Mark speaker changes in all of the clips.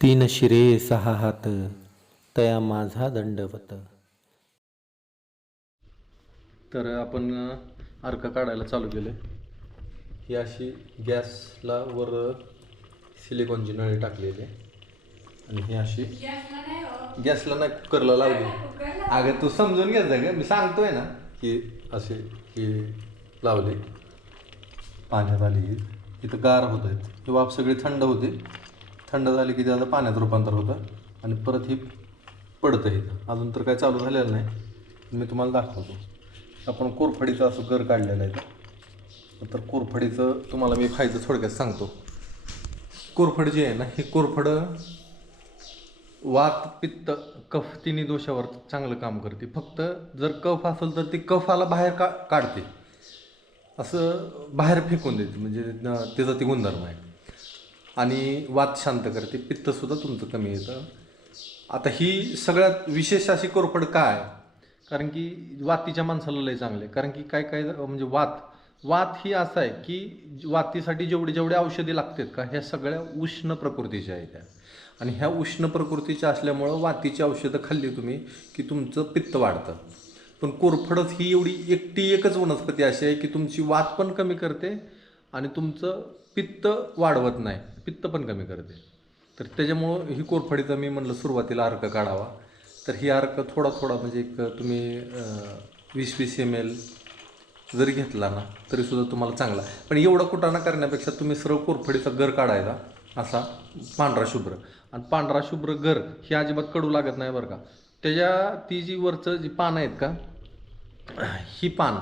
Speaker 1: तीन शिरे सहा हात तया माझा दंडवत. तर आपण अर्क काढायला चालू केले. ही अशी गॅसला वर सिलिकॉनची नळी टाकलेली आणि ही अशी गॅसला नाही कुकरला लावली अगं तू समजून घ्यायचं का मी सांगतोय ना की असे ही लावली. पाण्यात आली इथं गार होत आहेत. किंवा वाफ सगळी थंड होते. थंड झाली की त्याचं पाण्यात रूपांतर होतं आणि परत ही पडतं इथं. अजून तर काय चालू झालेलं नाही. मी तुम्हाला दाखवतो. आपण कोरफडीचं असं घर काढलेलं आहे तर कोरफडीचं तुम्हाला मी फायदा थोडक्यात सांगतो. कोरफड जी आहे ना ही कोरफडं वात पित्त कफ तिन्ही दोषावर चांगलं काम करते. फक्त जर कफ असेल तर ती कफाला बाहेर का काढते. असं बाहेर फेकून देते. म्हणजे त्याचा ती गुणधर्म आहे. आणि वात शांत करते पित्तसुद्धा तुमचं कमी येतं. आता ही सगळ्यात विशेष अशी कोरफड काय? कारण की वातीच्या माणसाला लय चांगले. कारण की काय काय म्हणजे वात वात ही असं आहे की वातीसाठी जेवढे जेवढे औषधी लागतात का ह्या सगळ्या उष्ण प्रकृतीच्या आहेत त्या. आणि ह्या उष्ण प्रकृतीच्या असल्यामुळं वातीची औषधं खाल्ली तुम्ही की तुमचं पित्त वाढतं. पण कोरफडच ही एवढी एकटी एकच वनस्पती अशी आहे की तुमची वात पण कमी करते आणि तुमचं पित्त वाढवत नाही. पित्त पण कमी करते. तर त्याच्यामुळं ही कोरफडीचा मी म्हणलं सुरुवातीला अर्क काढावा. तर ही अर्क थोडा थोडा म्हणजे एक तुम्ही वीस वीस एम एल जरी घेतला ना तरीसुद्धा तुम्हाला चांगला पण एवढा कुटाणा करण्यापेक्षा तुम्ही सरळ कोरफडीचा गर काढायचा असा पांढरा शुभ्र. आणि पांढरा शुभ्र घर ही अजिबात कडू लागत नाही बरं का. त्याच्या ती जी वरचं जी पानं आहेत का ही पान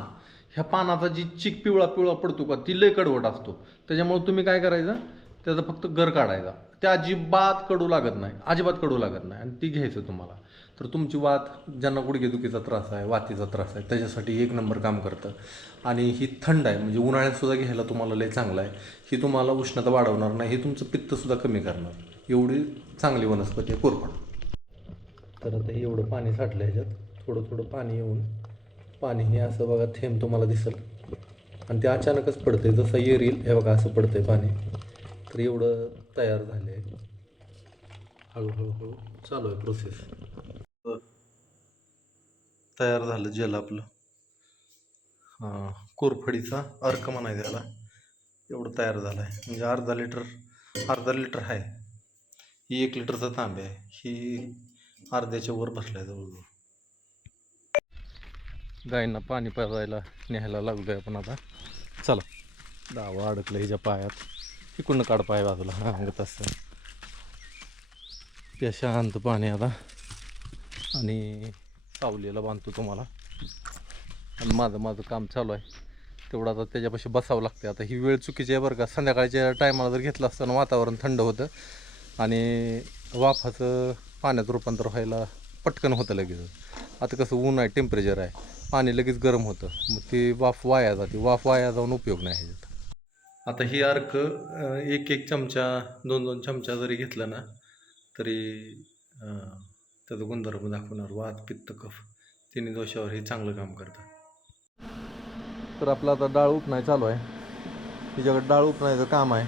Speaker 1: ह्या पानाचा जी चिक पिवळा पिवळा पडतो का ती लय कडवट असतो. त्याच्यामुळं तुम्ही काय करायचं त्याचा फक्त गर काढायचा. त्या अजिबात कडू लागत नाही अजिबात कडू लागत नाही. आणि ती घ्यायचं तुम्हाला. तर तुमची वात ज्यांना गुडघेदुखीचा त्रास आहे वातीचा त्रास आहे त्याच्यासाठी एक नंबर काम करतं. आणि ही थंड आहे म्हणजे उन्हाळ्यातसुद्धा घ्यायला तुम्हाला लय चांगलं आहे. ही तुम्हाला उष्णता वाढवणार नाही हे तुमचं पित्तसुद्धा कमी करणार. एवढी चांगली वनस्पती आहे कोरफड. तर आता एवढं पाणी साठलं ह्याच्यात. थोडं थोडं पाणी येऊन पाणी हे असं बघा थेंब तुम्हाला दिसेल. आणि ते अचानकच पडतंय. जसं येर येईल हे बघा असं पडतंय पाणी. तर एवढं तयार झालं आहे हळूहळू हळू चालू आहे प्रोसेस तयार झालं जेल आपलं. हां कोरफडीचा अर्क म्हणायचं त्याला. एवढं तयार झालं आहे म्हणजे अर्धा लिटर अर्धा लिटर आहे. ही एक लिटरचा तांबे आहे. ही अर्ध्याच्या वर बसलाय जवळजवळ. गायींना पाणी पाजायला न्यायला लागलोय आपण आता. चला. दावा अडकलं हिच्या पायात. इकडनं काढ पाय बाजूला. हा अंगत असं. त्या शांत पाणी आता. आणि सावलीला बांधतो तुम्हाला. आणि माझं माझं काम चालू आहे. तेवढं आता त्याच्यापाशी बसावं लागते आता ही वेळ चुकीची आहे बरं का. संध्याकाळच्या टायमाला जर घेतलं असतं ना वातावरण थंड होतं. आणि वाफाचं पाण्यात रूपांतर व्हायला पटकन होतं लगेच. आता कसं ऊन आहे टेम्परेचर आहे. पाणी लगेच गरम होतं. मग ती वाफ वाया जाते. वाफ वाया जाऊन उपयोग नाही ह्याच्यात. आता ही अर्क एक एक चमचा दोन दोन चमचा जरी घेतलं ना तरी त्याचं गुणधर्म दाखवणार. वात पित्त कफ तिन्ही दोषावर हे चांगलं काम करतं. तर आपलं आता डाळ उपणाय चालू आहे. तिच्याकडे डाळ उपणायचं काम आहे.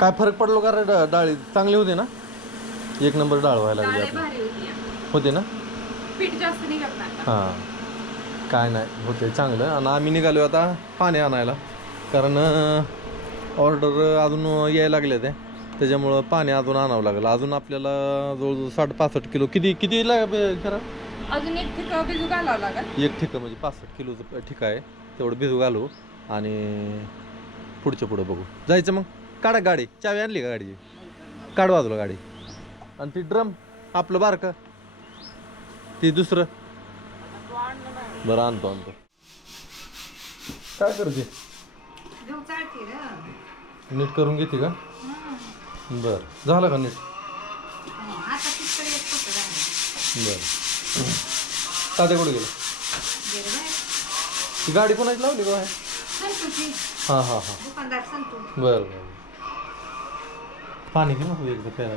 Speaker 1: काय फरक पडलो का डाळी चांगली होती ना? एक नंबर डाळ व्हायला लागली आपली.
Speaker 2: भारी होती.
Speaker 1: होते ना?
Speaker 2: पीठ जास्त
Speaker 1: हां. काय नाही होते चांगलं. आणि आम्ही निघालो आता पाणी आणायला. कारण ऑर्डर अजून यायला लागले ते. त्याच्यामुळं पाणी अजून आणावं लागलं. अजून आपल्याला जवळजवळ साठ पासष्ट किलो. किती किती खरं?
Speaker 2: अजून एक भिजू घालावं लागत
Speaker 1: एक ठिका म्हणजे पासष्ट किलोचं ठिका आहे. तेवढं भिजू घालू आणि पुढच्या पुढं बघू. जायचं मग? काढा गाडी. चावी आणली का गाडीची? काढ बाजूला गाडी. आणि ती ड्रम आपलं बारकं. ती दुसरं. बरं आणतो आणतो. काय करते? नीट करून घेते का? बर. झालं का नीट?
Speaker 2: झालं.
Speaker 1: बर. तात्या कुठे गेलं. ती गाडी कोणाची लावली का बाहेर? हां हां हां.
Speaker 2: दुकानदार संतू.
Speaker 1: बरं बरं. पाणी घे ना तू एकदा प्यायला.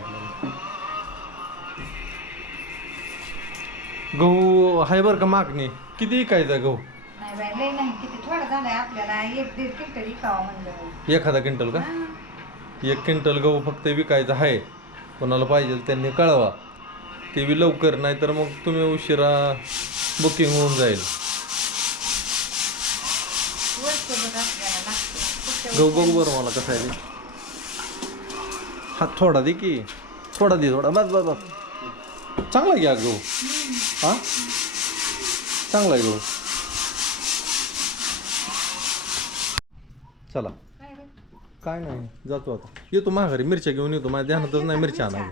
Speaker 1: गहू आहे बरं का मागणी? किती विकायचा गहू?
Speaker 2: नाही बाई लय नाही किती थोडं झालंय आपल्याला. एक दीड क्विंटल विकावं म्हणलं
Speaker 1: एखादा क्विंटल का?
Speaker 2: हा.
Speaker 1: एक क्विंटल गहू फक्त विकायचा आहे. कोणाला पाहिजे त्यांनी कळवा. ते बी लवकर नाही तर मग तुम्ही उशिरा बुकिंग होऊन जाईल.
Speaker 2: वर्षभर आपल्याला लागतं. पुढच्या
Speaker 1: गहू बघू बरं मला कसं आहे ते. हा थोडा दे की. थोडा दे थोडा. बस बस बस. चांगला घ्या गहू? हा? चांगला आहे गहू. चला.
Speaker 2: काय
Speaker 1: नाही जातो आता. येतो माघारी मिरच्या घेऊन येतो. माझ्या ध्यानातच नाही मिरच्या आणायला.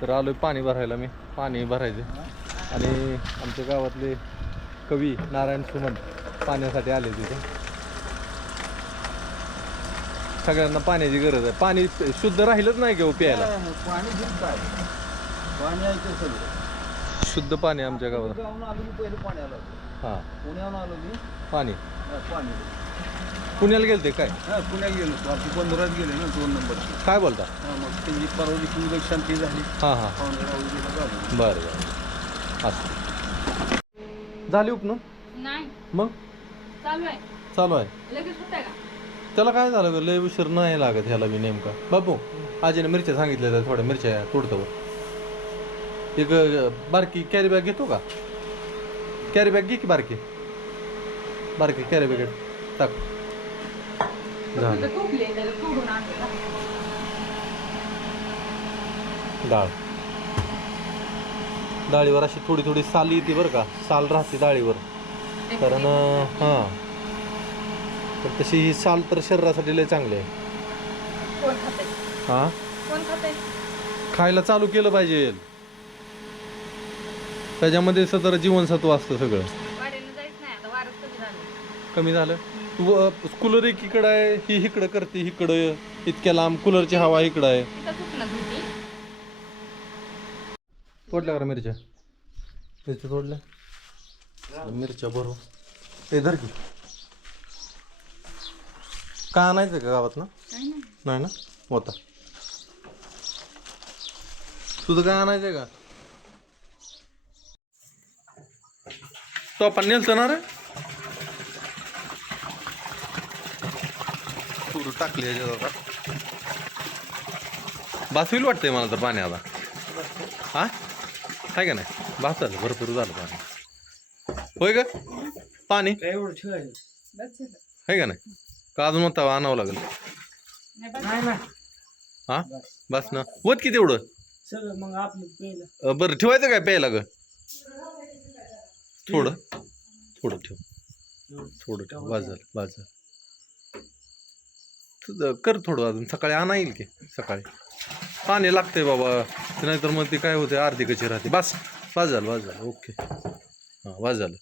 Speaker 1: तर आलोय पाणी भरायला मी. पाणी भरायचे. आणि आमच्या गावातले कवी नारायण सुमन पाण्यासाठी आले तिथे. सगळ्यांना पाण्याची गरज आहे. पाणी शुद्ध राहिलंच नाही घेऊ प्यायला?
Speaker 3: पाणी घेऊन काय पाणी आहे ते सगळं.
Speaker 1: शुद्ध पाणी आमच्या गावात.
Speaker 3: गावून आलो मी पहिले पाणी आलं होतं.
Speaker 1: हां.
Speaker 3: पुण्याहून आलो मी.
Speaker 1: पाणी?
Speaker 3: हा, पाणी.
Speaker 1: पुण्याला गेलते काय?
Speaker 3: हा पुण्याला गेलो आपली पंधराच गेले ना दोन नंबर.
Speaker 1: काय बोलता?
Speaker 3: हा मग त्यांची परवा दिवशी उद्या शांती झाली.
Speaker 1: हां हां बरं बरं. असं. झाली उपणून
Speaker 2: नाही.
Speaker 1: मग?
Speaker 2: चालू आहे.
Speaker 1: चालू आहे.
Speaker 2: लगेच होत का?
Speaker 1: त्याला काय झालं? लय उशीर नाही लागत ह्याला मी नेमका. बापू आजीने मिरच्या सांगितल्या त्या थोड्या मिरच्या तोडतो एक बारकी कॅरी बॅग घेतो का? कॅरी बॅग घे की बारकी? बारकी कॅरी बॅग टाक. झालं. डाळ. डाळीवर अशी थोडी थोडी साल येते बरं का? साल राहते डाळीवर. कारण हां. तर तशी ही साल तर शरीरासाठी लय चांगली आहे.
Speaker 2: कोण खाते?
Speaker 1: हां?
Speaker 2: कोण खाते?
Speaker 1: खायला चालू केलं पाहिजे. त्याच्यामध्ये सदर जीवनसत्व असतं सगळं.
Speaker 2: वाडीला जायच नाही आता वारच कधी झालं.
Speaker 1: कमी झालं? व कूलर एक इकडं आहे ही इकडं करते इकडं इतक्या लांब. कूलरची हवा इकडं आहे. तोडल्या का मिरच्या? मिरच्या तोडल्या? मिरच्या भरू. ए धर की. काय आणायचं का गावात ना?
Speaker 2: नाही
Speaker 1: ना. होता. तुझं काय आणायचंय का? तो आपण नेलतं ना रे. तूर टाकली याच्यात आता बास होईल वाटतंय मला तर पाणी आता. हा? काय का नाही? बास झालं भरपूर झालं पाणी. होय का? पाणी. आहे? का नाही? का अजून म्हणता आणावं लागेल.
Speaker 2: नाही
Speaker 3: ना
Speaker 1: हा? बस ना.
Speaker 3: सगळं मग आपलं पहिलं
Speaker 1: अं, बरं ठेवायचं काय प्यायला ग? थोडं. थोडं ठेव. थोडं ठेव. वाज झालं वाज झालं. तुझं कर थोडं अजून. सकाळी आणा येईल की? सकाळी. पाणी लागतंय बाबा. ते नाहीतर मग ते काय होते अर्धी कशी राहते. बस. वाज झालं वाज झालं. ओके. हां वाज झालं.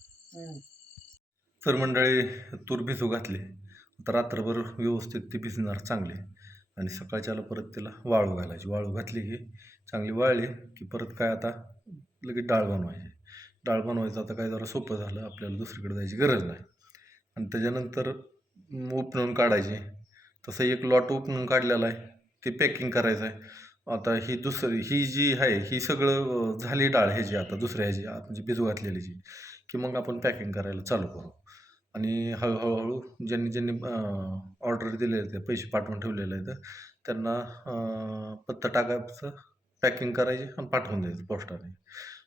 Speaker 1: तर मंडळी तूर भिजू घातली. आता रात्रभर व्यवस्थित ती भिजणार चांगली. आणि सकाळच्याला परत तिला वाळू घालायची. वाळू घातली की चांगली वाळली की परत काय आता लगेच डाळ बनवायची. डाळ बनवायचं आता काय जरा सोपं झालं. आपल्याला दुसरीकडे जायची गरज नाही. आणि त्याच्यानंतर उपणून काढायची. तसं एक लॉट उपणून काढलेला आहे. ते पॅकिंग करायचं आहे. आता ही दुसरी ही जी आहे ही सगळं झाली डाळ ह्याची आता दुसऱ्या ह्याची म्हणजे भिजू घातलेली जी की मग आपण पॅकिंग करायला चालू करू. आणि हळूहळू ज्यांनी ज्यांनी ऑर्डर दिलेले ते पैसे पाठवून ठेवलेले आहेत त्यांना पत्ता टाकायचं पॅकिंग करायची आणि पाठवून द्यायचं पोस्टाने.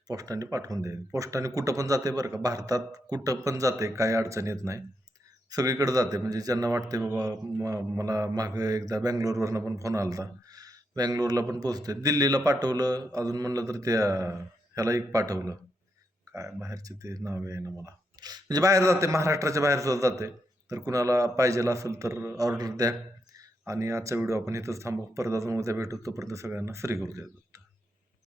Speaker 1: पोस्टाने पाठवून द्यायचं. पोस्टाने कुठं पण जाते बरं का. भारतात कुठं पण जाते काही अडचण येत नाही. सगळीकडे जाते. म्हणजे ज्यांना वाटते बाबा म मला मागं एकदा बँगलोरवरनं पण फोन आला होता बँगलोरला पण पोचते दिल्लीला पाठवलं अजून म्हणलं तर त्या ह्याला एक पाठवलं. काय बाहेरचे ते नाव आहे ना मला. म्हणजे बाहेर जाते महाराष्ट्राच्या बाहेर सुद्धा जाते. तर कुणाला पाहिजेला असेल तर ऑर्डर द्या. आणि आजचा व्हिडिओ आपण इथंच थांबू. परत अजून उद्या भेटू. तोपर्यंत सगळ्यांना फ्री गुरुदेव.